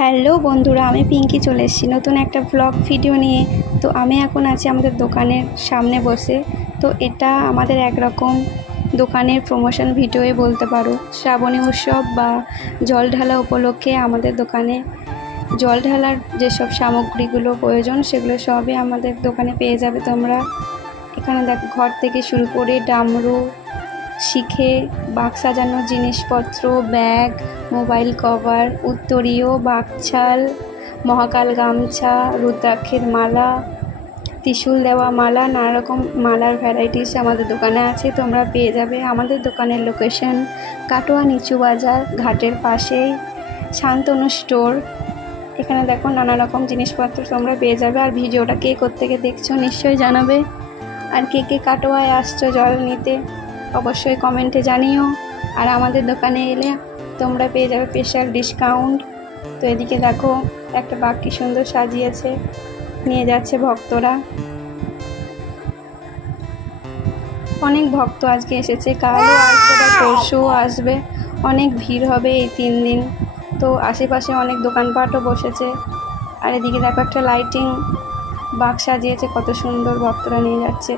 Hello বন্ধুরা, আমি পিঙ্কি চলে এসেছি নতুন একটা ব্লগ ভিডিও নিয়ে। তো আমি এখন আছি আমাদের দোকানের সামনে বসে। তো এটা আমাদের একরকম দোকানের প্রমোশন ভিডিওই বলতে পারো। শ্রাবণী উৎসব বা জল ঢালা উপলক্ষে আমাদের দোকানে জল ঢালার যেসব সামগ্রীগুলো প্রয়োজন সেগুলো সবই আমাদের দোকানে পেয়ে যাবে তোমরা। এখানে দেখো, ঘর থেকে শুরু করে ডামরু, শিখে, বাক্স সাজানোর জিনিসপত্র, ব্যাগ, মোবাইল কভার, উত্তরীয়, বাকছাল, মহাকাল গামছা, রুদ্রাক্ষের মালা, ত্রিশূল দেওয়া মালা, নানা রকম মালার ভ্যারাইটিস আমাদের দোকানে আছে, তোমরা পেয়ে যাবে। আমাদের দোকানের লোকেশন কাটোয়া নিচু বাজার ঘাটের পাশেই, শান্তনু স্টোর। এখানে দেখো নানা রকম জিনিসপত্র তোমরা পেয়ে যাবে। আর ভিডিওটা কে কোত্থেকে দেখছো নিশ্চয়ই জানাবে। আর কে কে কাটোয়ায় আসছো জল নিতে অবশ্যই কমেন্টে জানিও। আর আমাদের দোকানে এলে তোমরা পেয়ে যাবে স্পেশাল ডিসকাউন্ট। তো এদিকে দেখো, একটা বাঘ কি সুন্দর সাজিয়েছে, নিয়ে যাচ্ছে ভক্তরা। অনেক ভক্ত আজকে এসেছে, কালও আসবে বা পরশুও আসবে। অনেক ভিড় হবে এই 3 দিন। তো আশেপাশে অনেক দোকানপাটও বসেছে। আর এদিকে দেখো, একটা লাইটিং বাঘ সাজিয়েছে, কত সুন্দর, ভক্তরা নিয়ে যাচ্ছে।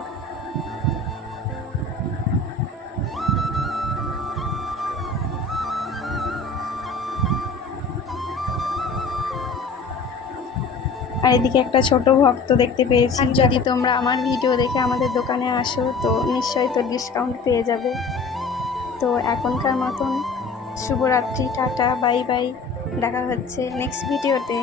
আর এদিকে একটা ছোট ভক্ত দেখতে পেয়েছি। আর যদি তোমরা আমার ভিডিও দেখে আমাদের দোকানে আসো তো নিশ্চয়ই তো ডিসকাউন্ট পেয়ে যাবে। তো এখনকার মতন শুভরাত্রি, টাটা, বাই বাই। দেখা হচ্ছে নেক্সট ভিডিওতে।